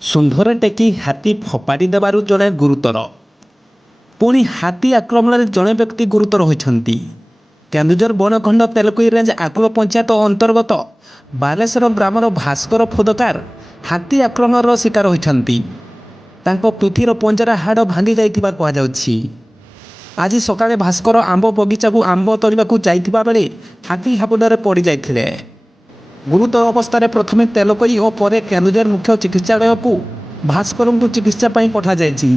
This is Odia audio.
ଶୁଣ୍ଢରେ ଟେକି ହାତୀ ଫୋପାଡ଼ି ଦେବାରୁ ଜଣେ ଗୁରୁତର। ପୁଣି ହାତୀ ଆକ୍ରମଣରେ ଜଣେ ବ୍ୟକ୍ତି ଗୁରୁତର ହୋଇଛନ୍ତି। କେନ୍ଦୁଝର ବନଖଣ୍ଡ ତେଲକୋଇ ରେଞ୍ଜ ଆକୁଳ ପଞ୍ଚାୟତ ଅନ୍ତର୍ଗତ ବାଲେଶ୍ୱର ଗ୍ରାମର ଭାସ୍କର ଫୋଦକାର ହାତୀ ଆକ୍ରମଣର ଶିକାର ହୋଇଛନ୍ତି। ତାଙ୍କ ପିଠିର ପଞ୍ଜରା ହାଡ଼ ଭାଙ୍ଗି ଯାଇଥିବା କୁହାଯାଉଛି। ଆଜି ସକାଳେ ଭାସ୍କର ଆମ୍ବ ବଗିଚାକୁ ଆମ୍ବ ତୋଳିବାକୁ ଯାଇଥିବା ବେଳେ ହାତୀ ହାବୁଡ଼ରେ ପଡ଼ିଯାଇଥିଲେ। ଗୁରୁତର ଅବସ୍ଥାରେ ପ୍ରଥମେ ତେଲକୋଇ ଓ ପରେ କେନ୍ଦୁଝର ମୁଖ୍ୟ ଚିକିତ୍ସାଳୟକୁ ଭାସ୍କରଙ୍କୁ ଚିକିତ୍ସା ପାଇଁ ପଠାଯାଇଛି।